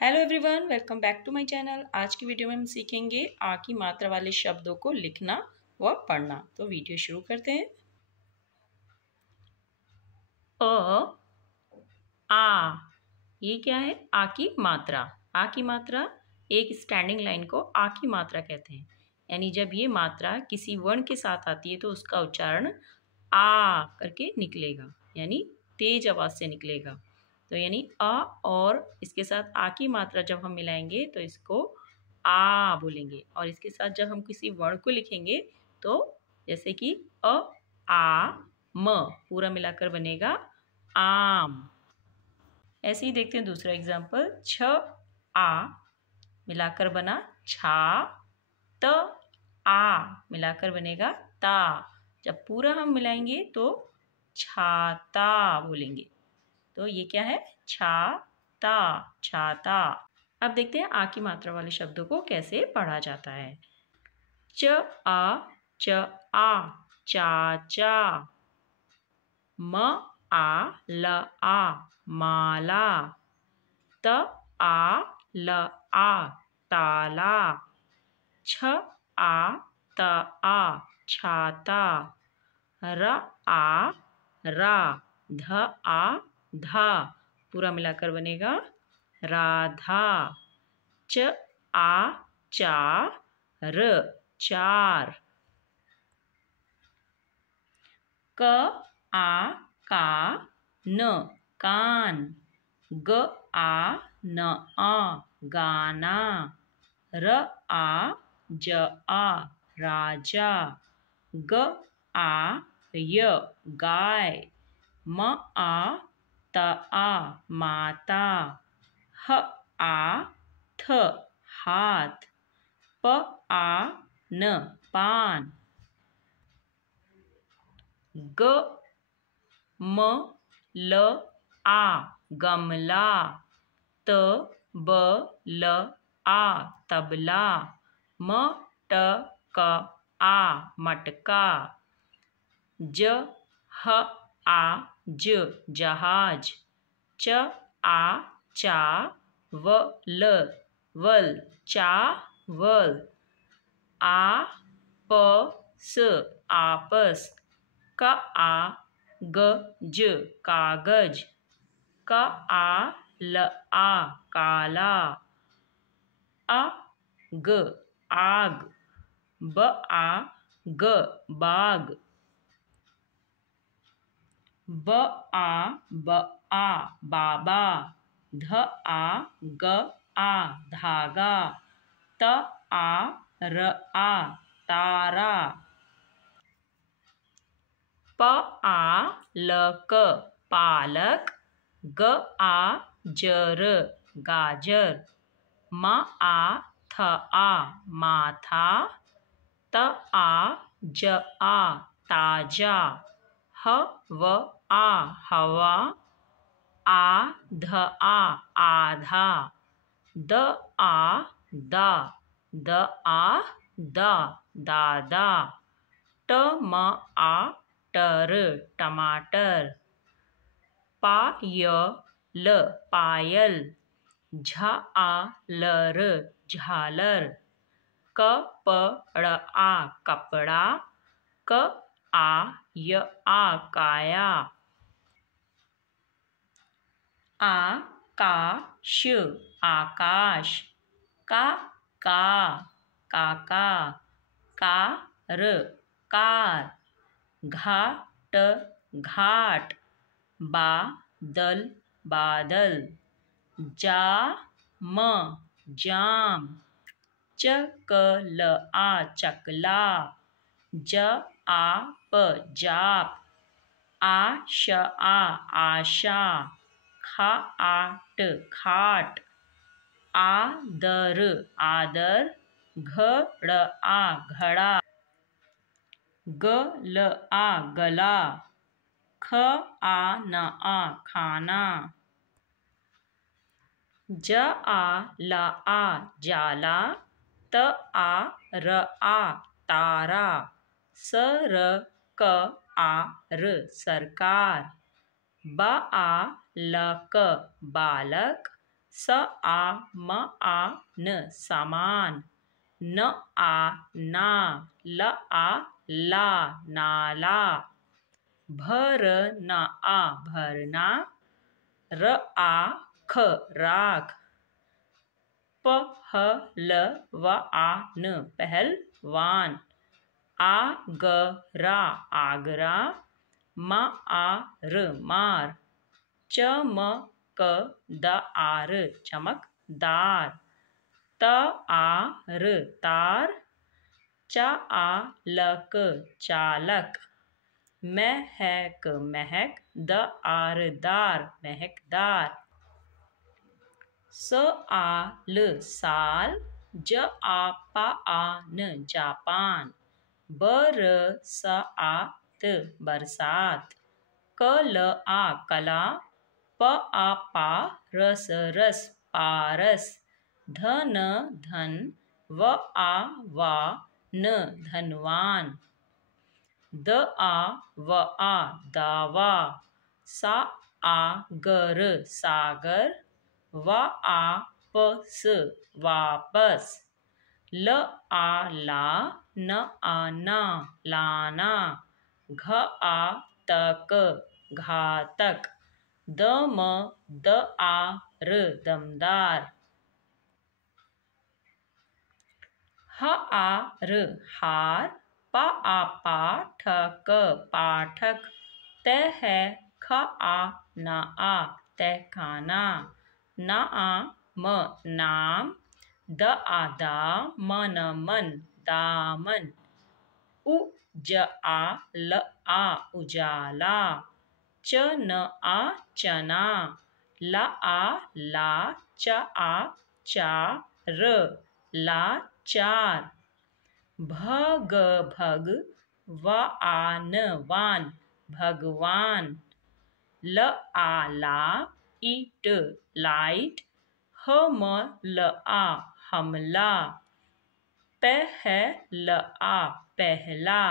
Hello everyone, welcome back to my channel. आज की video में हम सीखेंगे आ की मात्रा वाले शब्दों को लिखना व पढ़ना। तो वीडियो शुरू करते हैं। अ आ, ये क्या है? आ की मात्रा। आ की मात्रा, एक स्टैंडिंग लाइन को आ की मात्रा कहते हैं। यानी जब ये मात्रा किसी वर्ण के साथ आती है तो उसका उच्चारण आ करके निकलेगा, यानी तेज आवाज से निकलेगा। तो यानी अ और इसके साथ आ की मात्रा जब हम मिलाएंगे तो इसको आ बोलेंगे। और इसके साथ जब हम किसी वर्ण को लिखेंगे तो जैसे कि अ आ म पूरा मिलाकर बनेगा आम। ऐसे ही देखते हैं दूसरा एग्जाम्पल। छ आ मिलाकर बना छा, त आ मिलाकर बनेगा ता। जब पूरा हम मिलाएंगे तो छाता बोलेंगे। तो ये क्या है? छाता, छाता। अब देखते हैं आ की मात्रा वाले शब्दों को कैसे पढ़ा जाता है। च आ चाचा, म आ ल आ माला, त आ ल आ ताला, छ आ त आ छाता, र आ रा, ध आ धा पूरा मिलाकर बनेगा राधा, च आ चा र चार, क आ का न कान, ग आ न आ गाना, र आ ज आ राजा, ग आ य गाय, म आ त आ माता, ह आ थ हाथ, प आ न पान, ग म ल आ गमला, त ब ल आ तबला, म ट क आ मटका, ज ह आ ज जहाज, च आ चा व ल वल चावल, आ प स आपस, क आ ग ज कागज, क आ ल आ काला, अ ग आग, ब आ ग बाग, ब आ ब आ बाबा, ध आ ग आ धागा, त आ र आ तारा, प आ ल क पालक, ग आ जर गाजर, म आ थ आ माथा, त आ ज आ ताजा, ह व आ हवा, आ ध आ आधा, द आ दा, द आ दा दादा, ट म आ टर टमाटर, पा य ल पायल, झ आ ल र झालर, क प ड़ आ कपड़ा, क आ य आ काया, आ का श आकाश, का काका, का र कार, घाट घाट, बादल बादल, जा म जाम, चकल आ चकला, ज आ प जाप, आश आ आशा, खा आट खाट, आदर आदर, घड़ आ घड़ा, ग ल आ गला, ख आ न आ खाना, ज आ ल आ जाला, त आ र आ तारा, स र क आ र सरकार, ब आ ल क बालक, स आ म आ न सामान, न आ ना, ल आ ला नाला, भर न आ भरना, र आ ख राख, प ह ल व आ न पहलवान, आ ग रा आगरा, म आ र मार, च म क द आर चमकदार, त आ र तार, च आ ल क चालक, महक महक, द आर दार महकदार, स आ ल साल, ज आ प आ न जापान, ब र स आ त बरसात, क ल आ कला, प आ पा रस रस पारस, ध न धन, व आ वा न धनवान, द आ व आ दावा, सा आ गर सागर, व आ प स वापस, ल आ ला न आ ना लाना, घ आ तक घातक, द म द आ र दमदार, ह आ र हार, प आ पा ठक पाठक, त है ख आ न आ तहखाना, न आ म नाम, द आ दा मन मन दामन, उ ज आ ल आ उजाला, च न आ चना, ल आ ला च आ चार, ला चार, भ ग भग, व आ न वान भगवान, ल आ ला ईट लाइट, ह म ल आ हमला, प ह ल आ पहला।